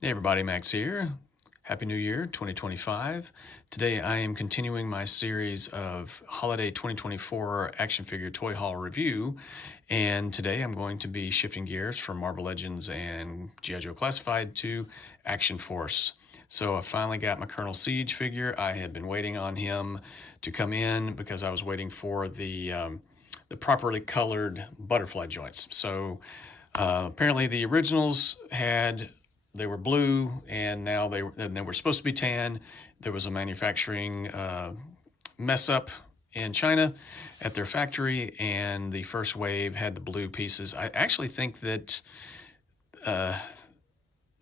Hey everybody, Max here. Happy New Year 2025. Today I am continuing my series of Holiday 2024 action figure toy haul review. And today I'm going to be shifting gears from Marvel Legends and G.I. Joe Classified to Action Force. So I finally got my Colonel Siege figure. I had been waiting on him to come in because I was waiting for the properly colored butterfly joints. So apparently the originals they were blue, and now they were supposed to be tan. There was a manufacturing mess up in China at their factory, and the first wave had the blue pieces. I actually think that uh,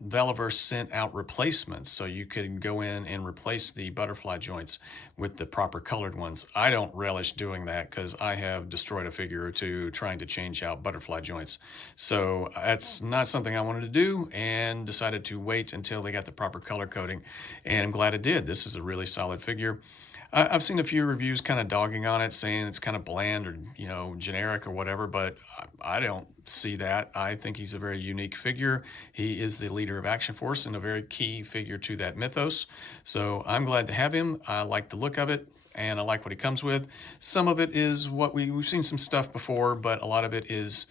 Valaverse sent out replacements so you could go in and replace the butterfly joints with the proper colored ones. I don't relish doing that because I have destroyed a figure or two trying to change out butterfly joints. So that's not something I wanted to do and decided to wait until they got the proper color coding. And I'm glad it did. This is a really solid figure. I've seen a few reviews kind of dogging on it, saying it's kind of bland or generic or whatever, but I don't see that. I think he's a very unique figure. He is the leader of Action Force and a very key figure to that mythos. So I'm glad to have him. I like the look of it, and I like what he comes with. Some of it is what we've seen some stuff before, but a lot of it is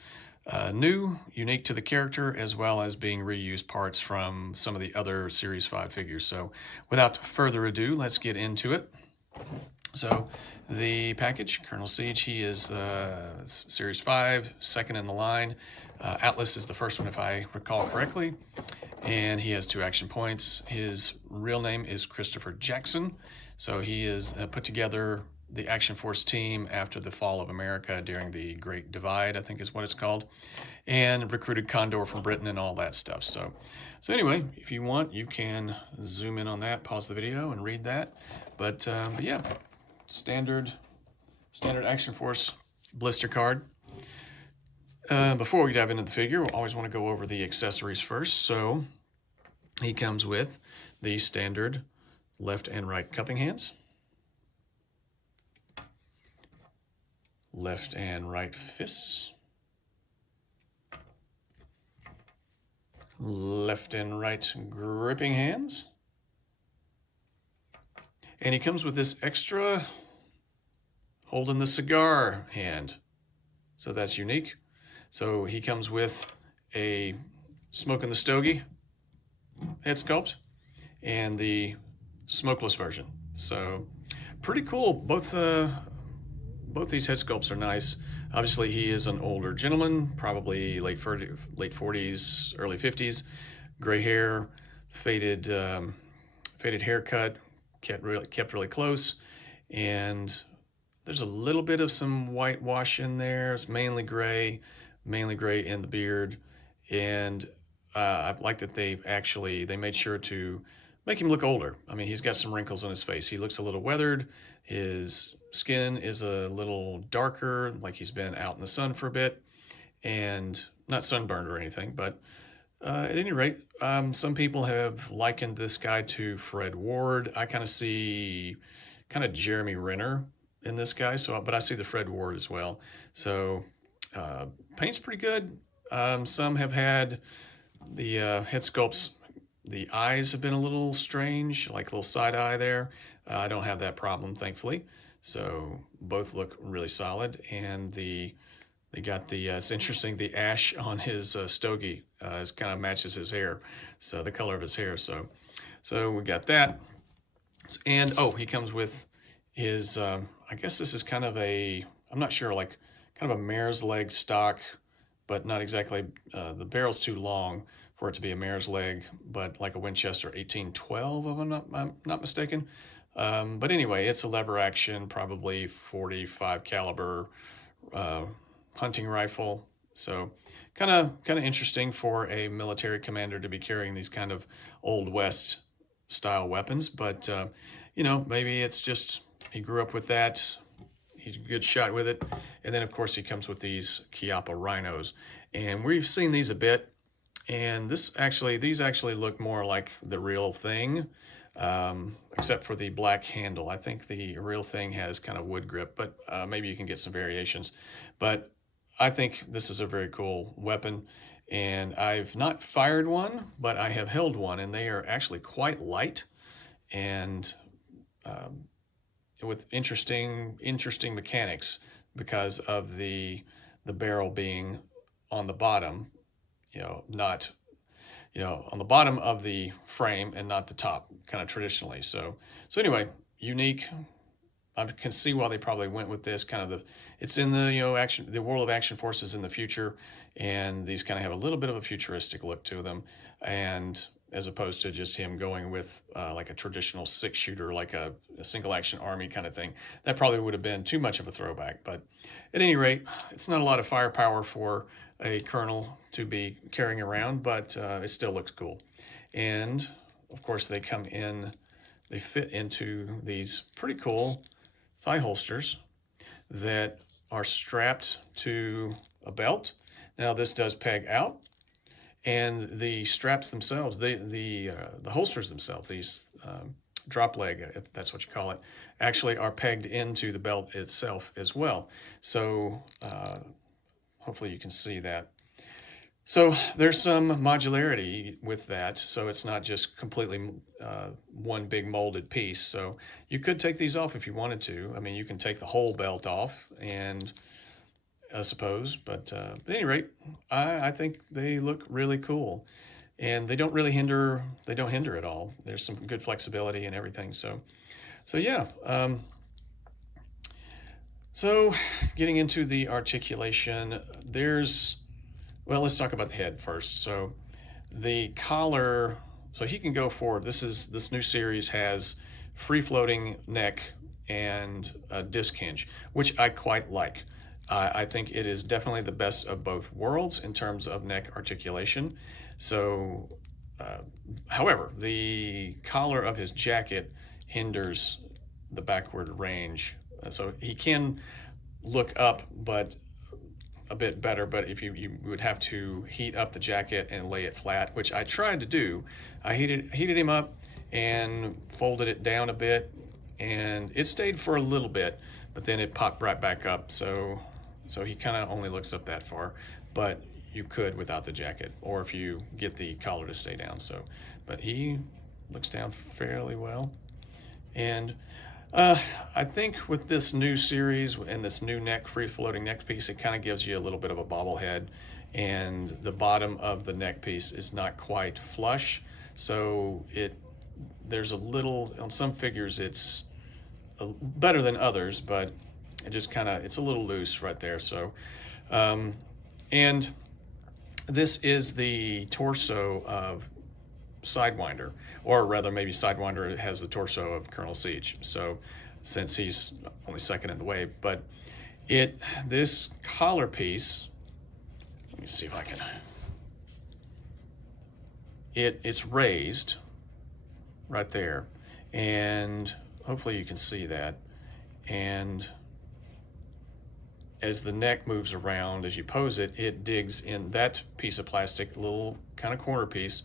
new, unique to the character, as well as being reused parts from some of the other Series 5 figures. So without further ado, let's get into it. So the package, Colonel Siege, he is Series 5, second in the line. Atlas is the first one, if I recall correctly. And he has 2 action points. His real name is Christopher Jackson. So he is put together the Action Force team after the fall of America during the Great Divide, I think is what it's called, and recruited Condor from Britain and all that stuff. So anyway, if you want, you can zoom in on that, pause the video, and read that. But yeah, standard Action Force blister card. Before we dive into the figure, we always want to go over the accessories first. So he comes with the standard left and right cupping hands, left and right fists, left and right gripping hands, and he comes with this extra holding the cigar hand. So that's unique. So he comes with a smoking the stogie head sculpt and the smokeless version. So pretty cool. Both these head sculpts are nice. Obviously, he is an older gentleman, probably late 40s, early 50s, gray hair, faded haircut, kept really close, and there's a little bit of some whitewash in there. It's mainly gray in the beard, and I like that they made sure to make him look older. I mean, he's got some wrinkles on his face. He looks a little weathered. His skin is a little darker, like he's been out in the sun for a bit, and not sunburned or anything. But at any rate, some people have likened this guy to Fred Ward. I kind of see Jeremy Renner in this guy. But I see the Fred Ward as well. So paint's pretty good. Some have had the head sculpts. The eyes have been a little strange, like a little side eye there. I don't have that problem, thankfully. So both look really solid. And they got it's interesting, the ash on his stogie kind of matches his hair. So the color of his hair. So we got that. And he comes with his, I guess this is kind of I'm not sure, like kind of a mare's leg stock, but not exactly, the barrel's too long for it to be a mare's leg, but like a Winchester 1812, if I'm not mistaken. But anyway, it's a lever action, probably 45 caliber hunting rifle. So kind of interesting for a military commander to be carrying these kind of Old West style weapons. But maybe it's just he grew up with that. He's a good shot with it. And then, of course, he comes with these Chiappa rhinos. And we've seen these a bit. And these actually look more like the real thing, except for the black handle. I think the real thing has kind of wood grip, but maybe you can get some variations. But I think this is a very cool weapon. And I've not fired one, but I have held one, and they are actually quite light and um, with interesting mechanics because of the barrel being on the bottom, not on the bottom of the frame and not the top, kind of traditionally. So anyway, unique. I can see why they probably went with this kind of it's in the the world of action forces in the future, and these kind of have a little bit of a futuristic look to them, and as opposed to just him going with like a traditional 6-shooter, like a single action army kind of thing. That probably would have been too much of a throwback, but at any rate, it's not a lot of firepower for a colonel to be carrying around, but it still looks cool. And of course they fit into these pretty cool thigh holsters that are strapped to a belt. Now this does peg out, and the straps themselves, the holsters themselves, these drop leg, if that's what you call it, actually are pegged into the belt itself as well. So hopefully you can see that. So there's some modularity with that, so it's not just completely one big molded piece. So you could take these off if you wanted to. I mean, you can take the whole belt off, and I suppose, but at any rate, I think they look really cool, and they don't really hinder. They don't hinder at all. There's some good flexibility and everything. So yeah. So getting into the articulation, well, let's talk about the head first. So the collar, so he can go forward. This new series has free floating neck and a disc hinge, which I quite like. I think it is definitely the best of both worlds in terms of neck articulation. So, however, the collar of his jacket hinders the backward range. So he can look up, but a bit better, but if you would have to heat up the jacket and lay it flat, which I tried to do. I heated him up and folded it down a bit, and it stayed for a little bit, but then it popped right back up. So he kind of only looks up that far, but you could without the jacket, or if you get the collar to stay down. So, but he looks down fairly well, and I think with this new series and this new free-floating neck piece, it kind of gives you a little bit of a bobblehead, and the bottom of the neck piece is not quite flush, so there's a little, on some figures it's better than others, but it's a little loose right there. So, and this is the torso of Sidewinder, or rather maybe Sidewinder has the torso of Colonel Siege, so since he's only second in the wave. But this collar piece, let me see if I can, it's raised right there, and hopefully you can see that. And as the neck moves around, as you pose it, it digs in. That piece of plastic, little kind of corner piece,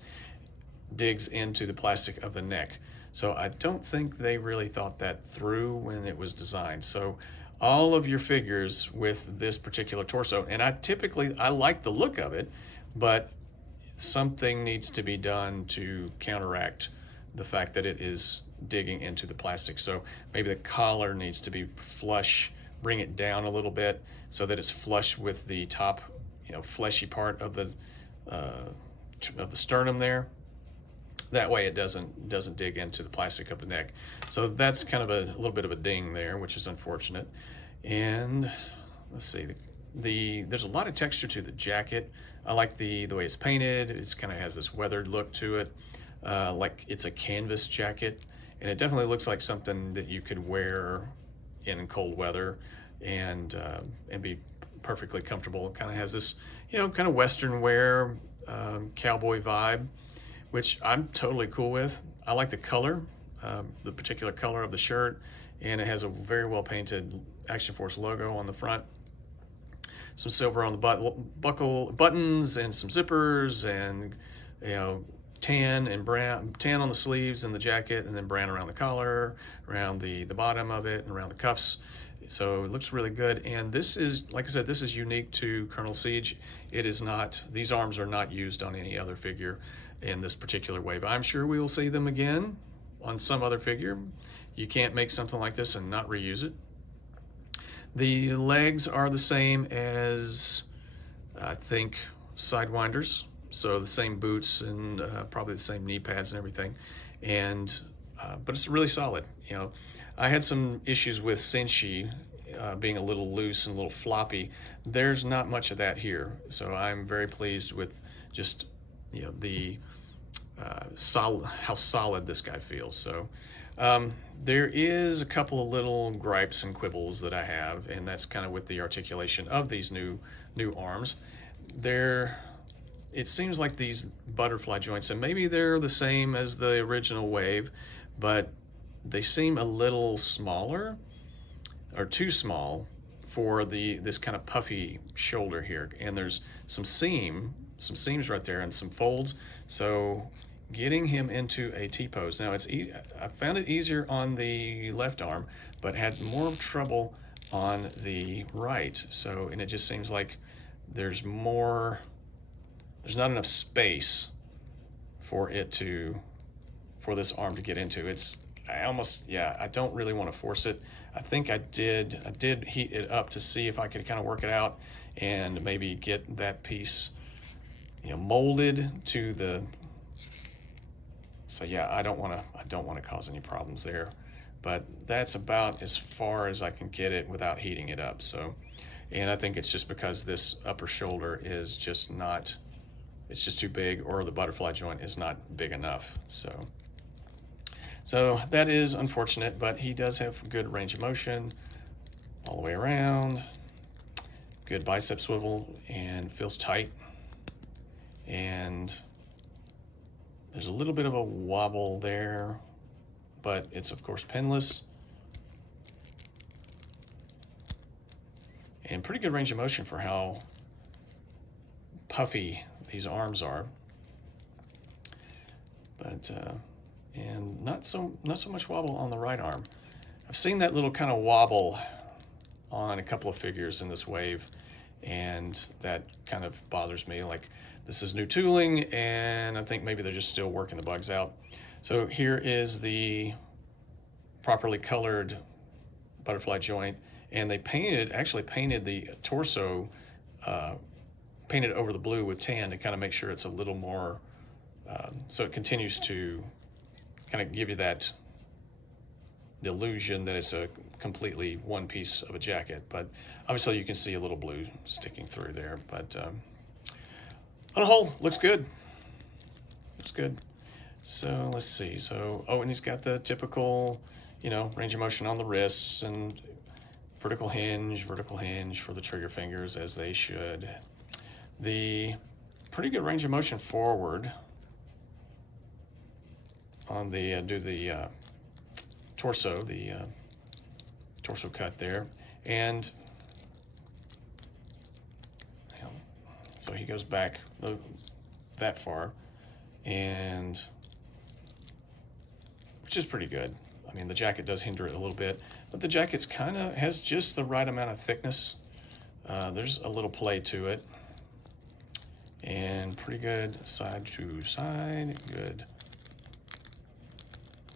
digs into the plastic of the neck. So I don't think they really thought that through when it was designed. So all of your figures with this particular torso, and I like the look of it, but something needs to be done to counteract the fact that it is digging into the plastic. So maybe the collar needs to be flush, bring it down a little bit so that it's flush with the top, fleshy part of the sternum there. That way it doesn't dig into the plastic of the neck. So that's kind of a little bit of a ding there, which is unfortunate. And let's see, there's a lot of texture to the jacket. I like the way it's painted. It's kind of has this weathered look to it, like it's a canvas jacket, and it definitely looks like something that you could wear in cold weather and be perfectly comfortable. It kind of has this, kind of Western wear, cowboy vibe, which I'm totally cool with. I like the color, the particular color of the shirt, and it has a very well painted Action Force logo on the front. Some silver on the buckle buttons, and some zippers, and tan and brown, tan on the sleeves and the jacket, and then brown around the collar, around the bottom of it, and around the cuffs. So it looks really good. And this is, like I said, this is unique to Colonel Siege. It is not, these arms are not used on any other figure in this particular wave. I'm sure we will see them again on some other figure. You can't make something like this and not reuse it. The legs are the same as, I think, Sidewinders. So the same boots and probably the same knee pads and everything. And but it's really solid. You know, I had some issues with Senshi being a little loose and a little floppy. There's not much of that here, so I'm very pleased with just, you know, the how solid this guy feels. So there is a couple of little gripes and quibbles that I have, and that's kind of with the articulation of these new arms. It seems like these butterfly joints, and maybe they're the same as the original wave, but they seem a little smaller or too small for this kind of puffy shoulder here. And there's some seams right there and some folds. So getting him into a T-pose. Now I found it easier on the left arm, but had more trouble on the right. So, and it just seems like there's not enough space for this arm to get into. I don't really want to force it. I think I did heat it up to see if I could kind of work it out and maybe get that piece, you know, molded to the, so yeah, I don't want to cause any problems there, but that's about as far as I can get it without heating it up. So, and I think it's just because this upper shoulder is just not, it's just too big, or the butterfly joint is not big enough. So that is unfortunate, but he does have good range of motion all the way around, good bicep swivel, and feels tight. And there's a little bit of a wobble there, but it's of course pinless. And pretty good range of motion for how puffy these arms are. But and not so much wobble on the right arm. I've seen that little kind of wobble on a couple of figures in this wave, and that kind of bothers me. Like, this is new tooling, and I think maybe they're just still working the bugs out. So here is the properly colored butterfly joint, and they actually painted the torso, painted over the blue with tan to kind of make sure it's a little more, so it continues to kind of give you that illusion that it's a completely one piece of a jacket. But obviously you can see a little blue sticking through there. But on the whole, looks good. Looks good. So let's see. So, oh, and he's got the typical, you know, range of motion on the wrists and vertical hinge for the trigger fingers, as they should. The pretty good range of motion forward on the torso, the torso cut there, and you know, so he goes back that far, and which is pretty good. I mean, the jacket does hinder it a little bit, but the jacket's kind of has just the right amount of thickness. There's a little play to it, and pretty good side to side, good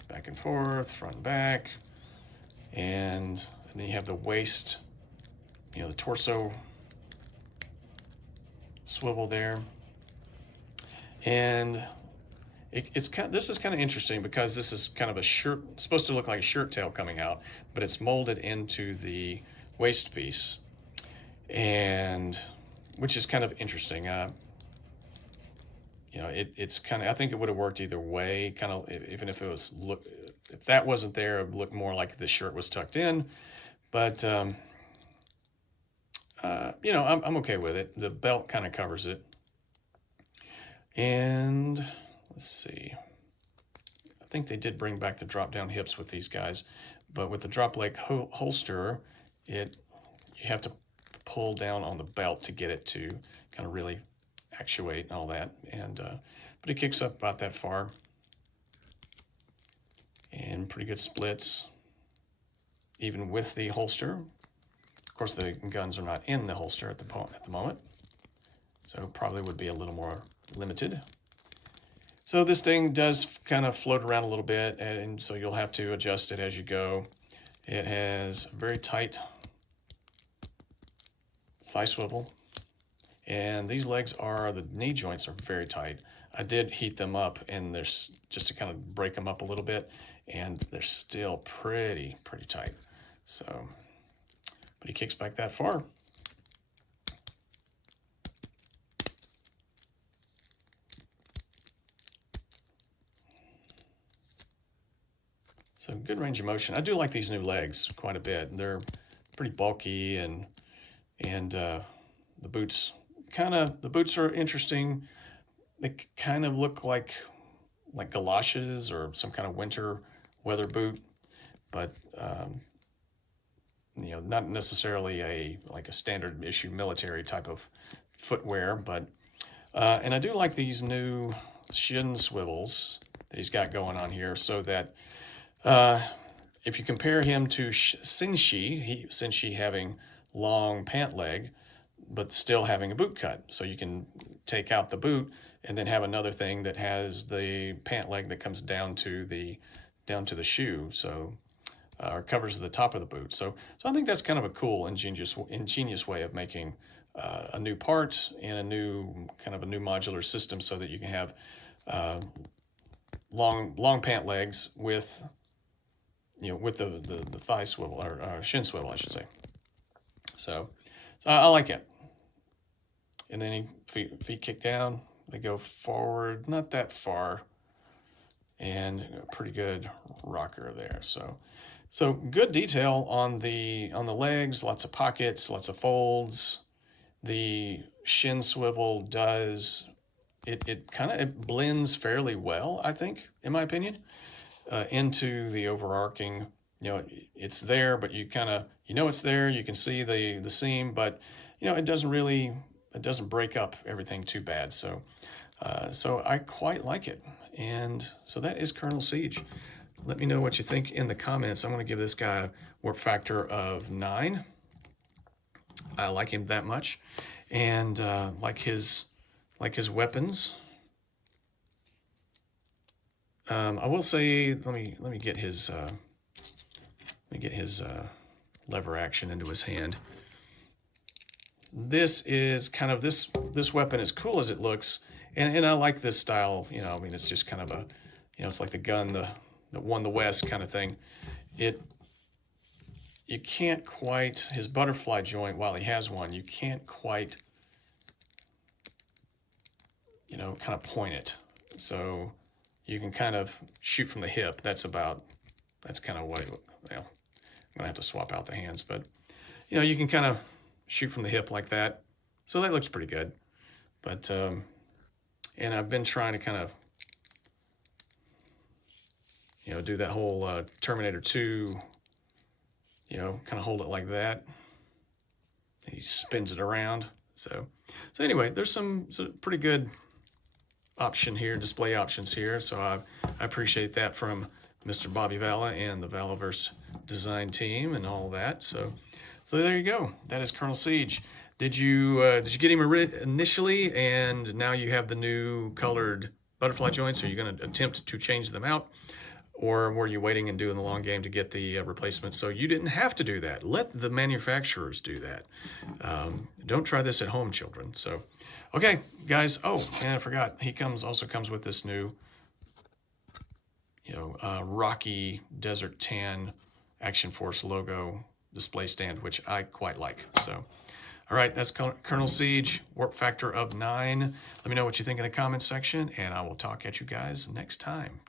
back and forth, front and back, and then you have the waist, you know, the torso swivel there, and this is kind of interesting because this is kind of a shirt, supposed to look like a shirt tail coming out, but it's molded into the waist piece, and which is kind of interesting. You know, it's kind of, I think it would have worked either way, kind of, even if it was, if that wasn't there, it would look more like the shirt was tucked in. But, you know, I'm okay with it. The belt kind of covers it. And let's see. I think they did bring back the drop down hips with these guys, but with the drop leg holster, you have to pull down on the belt to get it to kind of really actuate and all that, and but it kicks up about that far, and pretty good splits even with the holster. Of course, the guns are not in the holster at the moment, so probably would be a little more limited. So this thing does kind of float around a little bit, and so you'll have to adjust it as you go. It has very tight thigh swivel, and these legs the knee joints are very tight. I did heat them up, and there's just to kind of break them up a little bit, and they're still pretty tight. So, but he kicks back that far. So good range of motion. I do like these new legs quite a bit. They're pretty bulky, and the boots are interesting. They kind of look like galoshes or some kind of winter weather boot, but you know, not necessarily a standard issue military type of footwear. But and I do like these new shin swivels that he's got going on here, so that if you compare him to Sinshi having long pant leg, but still having a boot cut. So you can take out the boot and then have another thing that has the pant leg that comes down to the shoe. So or covers the top of the boot. So I think that's kind of a cool, ingenious way of making a new part and a new modular system, so that you can have long pant legs with, you know, with the thigh swivel, or shin swivel, I should say. So I like it. And then feet kick down, they go forward, not that far, and a pretty good rocker there. So good detail on the legs, lots of pockets, lots of folds. The shin swivel does it blends fairly well, I think, in my opinion, into the overarching. You know, it's there, but you know it's there. You can see the seam, but you know, it doesn't break up everything too bad. So I quite like it. And so that is Colonel Siege. Let me know what you think in the comments. I'm going to give this guy a warp factor of 9. I like him that much, and like his weapons. I will say, let me get his lever action into his hand. This is kind of this weapon, as cool as it looks, and I like this style. You know, I mean, it's just kind of a, you know, it's like the gun that won the West kind of thing. You can't quite, his butterfly joint, while he has one, you can't quite, you know, kind of point it. So you can kind of shoot from the hip. That's kind of what, well, I'm gonna have to swap out the hands, but you know, you can kind of shoot from the hip like that. So that looks pretty good. But, and I've been trying to kind of, you know, do that whole Terminator 2, you know, kind of hold it like that. He spins it around. So anyway, there's some pretty good option here, display options here. So I appreciate that from Mr. Bobby Vala and the Valaverse design team and all that. So there you go. That is Colonel Siege. Did you get him initially, and now you have the new colored butterfly joints? Are you going to attempt to change them out, or were you waiting and doing the long game to get the replacement? So you didn't have to do that. Let the manufacturers do that. Don't try this at home, children. So, okay, guys. Oh, and I forgot. He also comes with this new, you know, Rocky Desert Tan Action Force logo display stand, which I quite like. So, all right, that's Colonel Siege, warp factor of 9. Let me know what you think in the comments section, and I will talk at you guys next time.